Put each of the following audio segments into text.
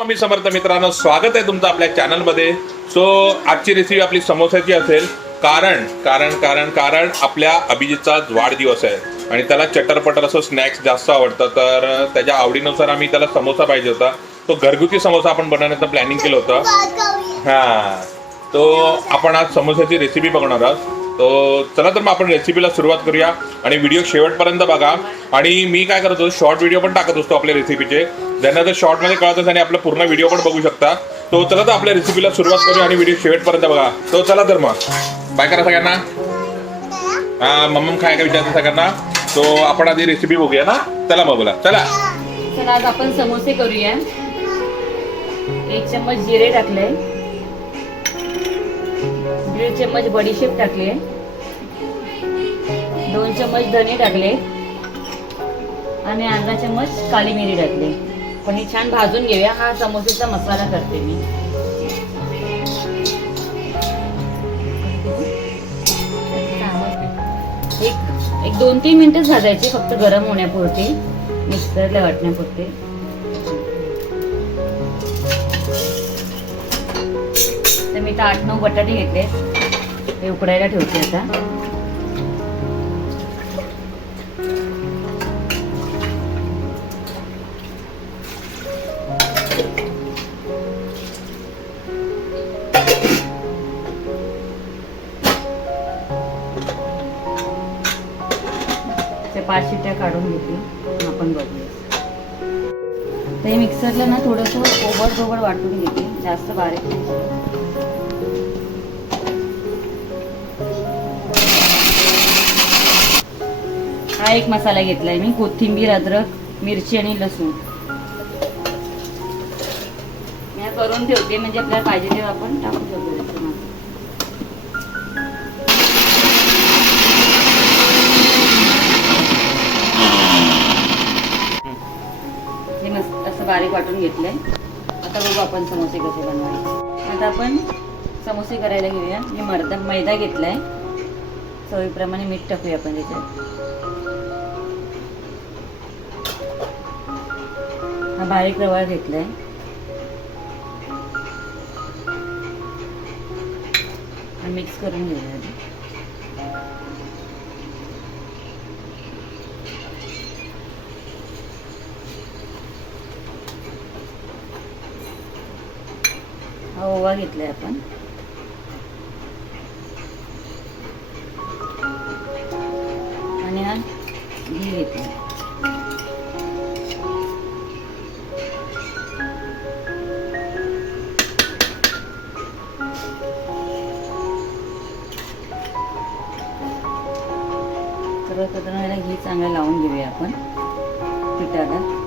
स्वामी समर्थ मित्रांनो स्वागत आहे तुमचं आपल्या चॅनलमध्ये सो आजची रेसिपी आपली समोसाची असेल कारण कारण कारण कारण आपल्या अभिजितचा वाढदिवस आहे. आणि त्याला चटरपटर असं स्नॅक्स जास्त आवडतं. तर त्याच्या आवडीनुसार आम्ही त्याला समोसा पाहिजे होता. तो घरगुती समोसा आपण बनवण्याचं प्लॅनिंग केलं होतं. हां. तो आपण आज समोसाची रेसिपी बघणार आहोत. तो चला तर मग आपण रेसिपीला सुरुवात करूया. आणि व्हिडिओ शेवटपर्यंत बघा. आणि मी काय करतो शॉर्ट व्हिडिओ पण टाकत असतो आपल्या रेसिपीचे ज्यांना जर शॉर्टमध्ये कळतच आणि आपला पूर्ण व्हिडिओ पण बघू शकता. तो चला तर आपल्या रेसिपीला सुरुवात करू आणि व्हिडिओ शेवटपर्यंत बघा. तो चला तर मग. बाय करा सगळ्यांना. हा मम्म काय काय विचारतो सगळ्यांना? तो आपण आधी रेसिपी बघूया ना? चला मग बोला. चला. चला आज आपण समोसे करूया. एक चम्मच जिरे टाकले. दीड चम्मच बडीशेप टाकले. दोन चम्मच धने टाकले. आणि अर्धा चम्मच काळी मिरी टाकली. पण हे छान भाजून घेऊया. हा समोसेचा मसाला करते मी. एक एक दोन तीन मिनिटच भाजायची फक्त गरम होण्यापुरती मिक्सरला वाटण्यापुरते. तर मी तर आठ नऊ बटाटे घेतले. हे उकडायला ठेवते आता. ते पाच शिट्ट्या काढून घेते आपण बघूया. ते मिक्सरला ना थोडंसं ओबड दोबड वाटून घेते जास्त बारीक हा एक मसाला घेतलाय मी कोथिंबीर अद्रक मिरची आणि लसूण. करून ठेवते म्हणजे आपल्याला पाहिजे तेव्हा आपण टाकू शकतो बारीक वाटून घेतलंय. आता बघू आपण समोसे कसे बनवायचे. आता आपण समोसे करायला घेऊया. मी मर्दा मैदा घेतलाय. चवीप्रमाणे मीठ टाकूया आपण त्याच्यात. हा बारीक रवा घेतलाय. हा मिक्स करून घेऊया. ओवा घेतलाय आपण. आणि हा घी घेतला सर्वप्रथम याला घी चांगला लावून घेऊया आपण पिठाला.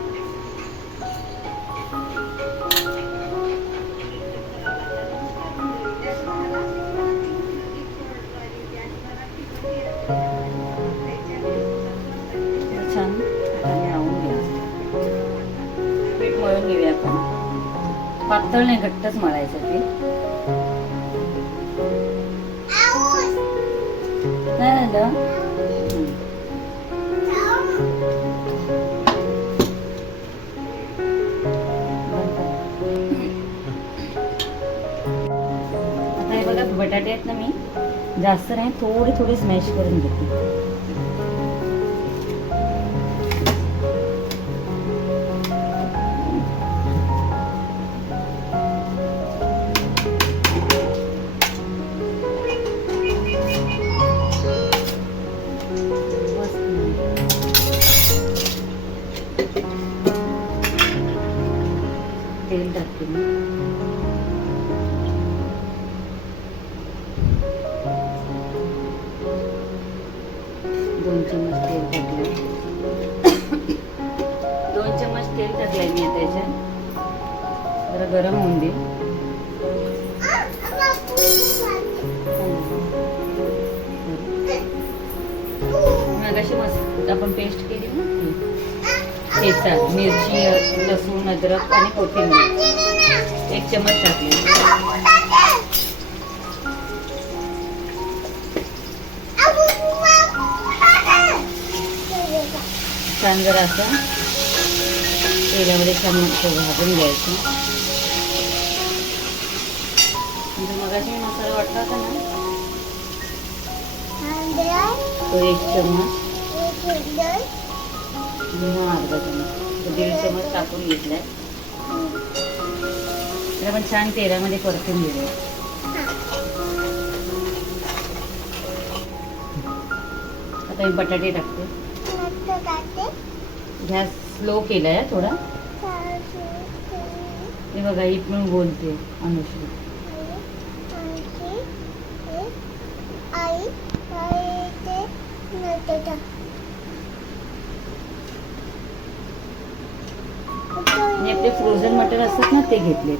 पातळ नाही घट्टच मळायचं ते. काय झालं बघा बटाटे आहेत ना मी. जास्त नाही थोडी थोडी स्मॅश करून घेते. गरम होऊन दे. मगाशी मस्त आपण पेस्ट केली ना ती. ठेचा मिरची लसूण अद्रक आणि कोथिंबीर. एक चमच टाकली. छान जरा असं तेलामध्ये छान भाजून घ्यायचं. जो मगाशी मी मसाला वाटला होता ना. तो एक चम्मच. हा अर्धा दीड चम्मच टाकून घेतलाय. तर आपण छान तेलामध्ये परतून घेऊया. आता मी बटाटे टाकते. गॅस स्लो केलाय थोडा. हे बघा पण बोलते अनुश्री. फ्रोझन मटर असतात ना ते घेतले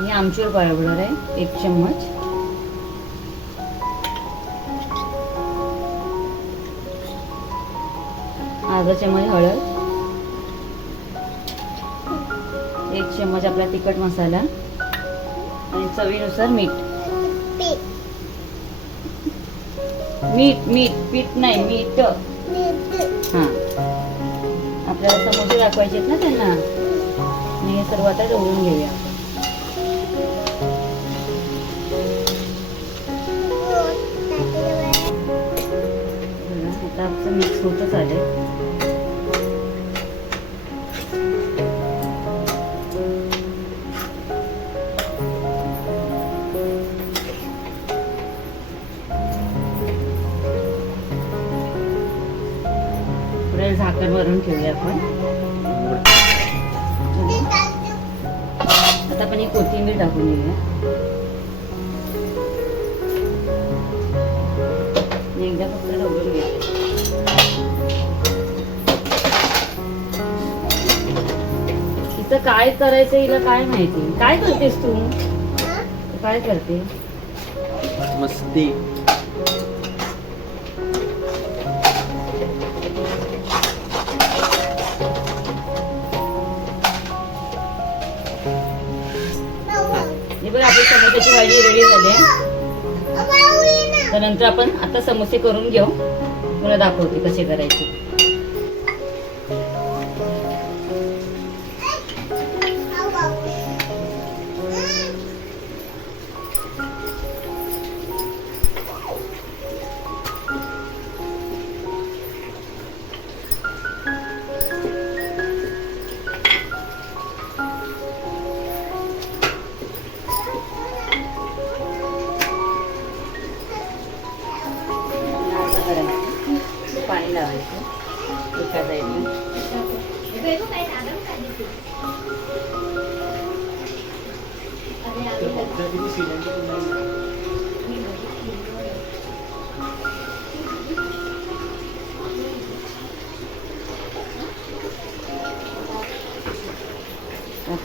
हे आमचूर पावडर आहे एक चम्मच. अर्धा चम्मच हळद. एक चम्मच आपला तिखट मसाला. आणि चवीनुसार मीठ. मीठ मीठ पीठ नाही मीठ. हां. आपल्याला समोसे दाखवायचे आहेत ना त्यांना. आणि हे सर्व आता ढवळून घेऊया आता आमचं मिक्स होतच आले आपण आता आपण ही कोथिंबीर टाकून घेऊया. एकदा फक्त ढवळून घेऊया तिचं काय करायचं हिला काय माहिती? काय करतेस तू? काय करते? मस्ती. समोसाची भाजी रेडी झाली आहे. तर नंतर आपण आता समोसे करून घेऊ. तुला दाखवते कसे करायचे.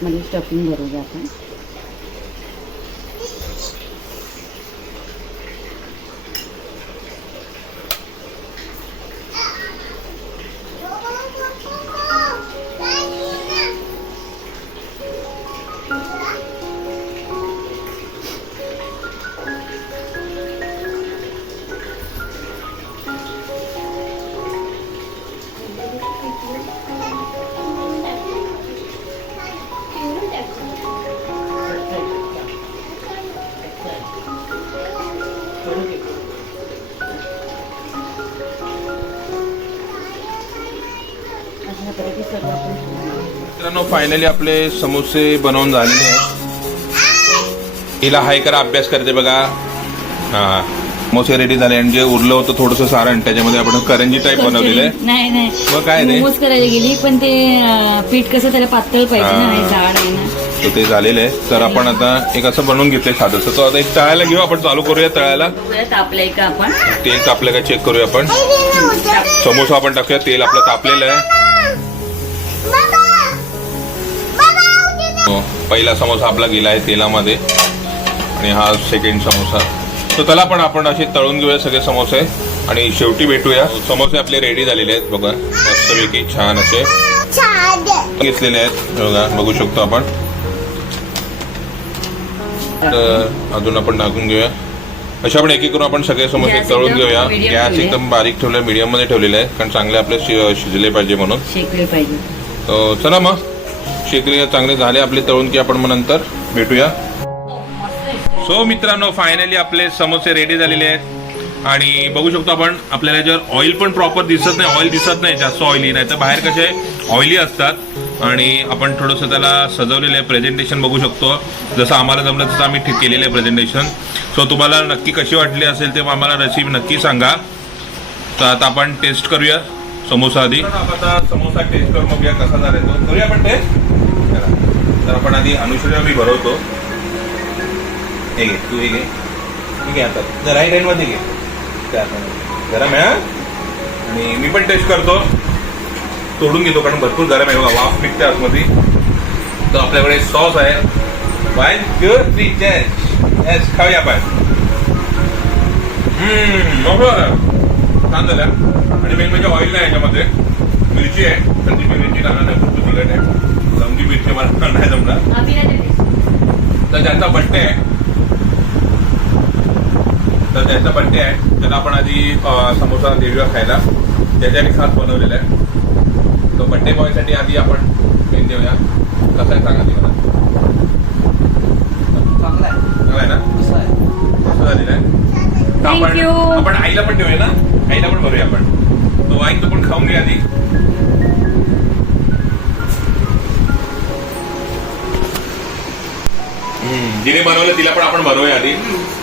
म्हणजे आतमध्ये स्टफिंग भरूया आपण. मित्रांनो फायनली आपले समोसे बनवून झालेले आहे हिला हाय करा अभ्यास करते बघा. हा समोसे रेडी झाले. आणि जे उरलं होतं थोडंसं सारण त्याच्यामध्ये आपण करंजी टाईप बनवलेलं आहे. नाही नाही. मग काय ते? मोमोज करायला गेली पण ते अं, पीठ कसं त्याला पातळ पाहिजे ना हा. जाड आहे ना. तर ते झालेलं आहे. तर आपण आता एक असं बनवून घेतलंय साधं. तर तो आता एक तळायला घेऊ आपण चालू करूया तळायला. तापलंय का आपण. तेल तापलं का चेक करूया आपण. समोसा आपण टाकूया तेल आपलं तापलेलं आहे. पहिला समोसा आपला गेला आहे तेलामध्ये आणि हा सेकंड समोसा. तर त्याला पण आपण असे तळून घेऊया सगळे समोसे आणि शेवटी भेटूया. समोसे आपले रेडी झालेले आहेत बघा. मस्तपैकी छान असे घेतलेले आहेत. बघा बघू शकतो आपण. तर अजून आपण टाकून घेऊया. अशा आपण एक एक करून आपण सगळे समोसे तळून घेऊया. गॅस ठेवले. एकदम बारीक ठेवलाय मीडियममध्ये ठेवलेलं आहे कारण चांगले आपले शि- शिजले पाहिजे म्हणून. शेकले पाहिजे. तर चला मग. शेकले चांगले झाले आपले तळून की आपण मग नंतर भेटूया. सो मित्रांनो फायनली आपले समोसे रेडी झालेले आहेत. आणि बघू शकतो आपण आपल्याला जर ऑइल पण प्रॉपर दिसत नाही ऑइल दिसत नाही जास्त ऑइली नाही तर बाहेर कसे ऑइली असतात. आणि आपण थोडंसं त्याला सजवलेलं आहे प्रेझेंटेशन बघू शकतो. जसं आम्हाला जमलं तसं आम्ही ठीक केलेलं आहे प्रेझेंटेशन सो तुम्हाला नक्की कशी वाटली असेल ते आम्हाला रेसिपी नक्की सांगा. तर आता आपण टेस्ट करूया. समोसा आधी. आता समोसा टेस्ट करून बघूया कसा झाला तो. करूया आपण टेस्ट तर आपण आधी अनुश्रीला मी भरवतो. हे घे तू हे घे. ठीक घे आता. राईट हँडमध्ये घे. त्या जरा गरम आहे आणि मी पण टेस्ट करतो. तोडून घेतो कारण भरपूर गरम आहे. बघा वाफ निघते आतमध्ये. तर आपल्याकडे सॉस आहे. वन टू थ्री चेस खाऊया आपण. हम्म, मोकळं छान झालं आणि मेन म्हणजे ऑइल नाही याच्यामध्ये. मिरची आहे. तर मी मिरची घालणार नाही. खूप तिखट आहे. लवंगी मिरची मला नाही जमणार. तर ज्याचा बड्डे आहे. तर ज्याचा बड्डे आहे. त्याला आपण आधी समोसा देऊया खायला. त्याच्याने खास बनवलेला आहे. तो बड्डे बॉयसाठी आधी आपण पेन देऊया. कसा आहे सांगा ती मला. चांगला आहे. चांगला आहे ना? कसं आहे. मस्त झालेला आहे. तर आपण you. आपण आईला पण देऊया ना? आईला पण भरूया आपण. तो वाईन तो पण खाऊन घ्या आधी. हम्म, जिने बनवलं तिला पण आपण भरूया आधी.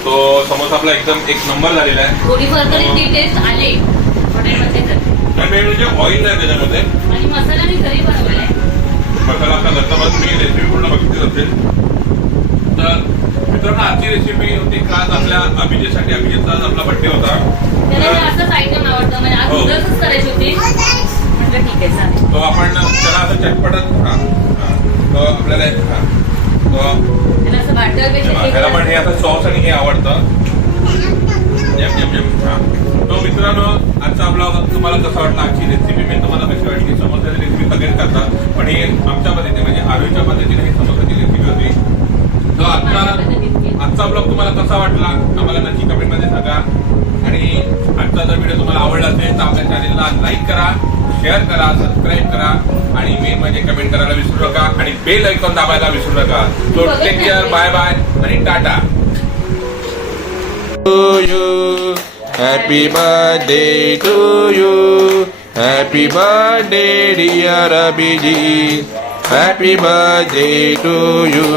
तो समोसा आपला एकदम एक नंबर झालेला आहे. थोडीफार तरी ती टेस्ट आले. हॉटेलमध्ये तर. आणि main म्हणजे ऑइल नाही त्याच्यामध्ये. आणि मसाला मी घरी बनवलाय. मसाला आपला घरचा मी रेसिपी पूर्ण बघितली असेल. मित्रांनो आजची रेसिपी होती काल आपल्या अभिजेसाठी अभिजेतचा आज आपला बड्डे होता. असंच आयटम आवडतं म्हणजे आज हो. करायची होती. म्हटलं ठीक आहे चालेल. तो आपण त्याला असं चटपटत हा हा. तो आपल्याला हा तो त्याला असं ह्याला पण हे. आता सॉस आणि हे आवडतं. यम यम हा. तो मित्रांनो आजचा आपला तुम्हाला कसा वाटला? आजची रेसिपी मी तुम्हाला कशी वाटली समोसाची रेसिपी सगळेच करतात पण हे आमच्या पद्धतीने म्हणजे आरोग्यच्या पद्धतीने ही समोसाची रेसिपी होती तो आजचा आजचा ब्लॉग तुम्हाला कसा वाटला? आम्हाला नक्की कमेंटमध्ये सांगा. आणि आजचा जर व्हिडिओ तुम्हाला आवडला असेल तर आपल्या चॅनेलला लाईक करा शेअर करा सबस्क्राईब करा. आणि मेन म्हणजे कमेंट करायला विसरू नका. आणि बेल ऐकून दाबायला विसरू नका. So take care bye bye आणि tata. To you. Happy birthday to you. Happy birthday, dear Abhijit. Happy birthday to you.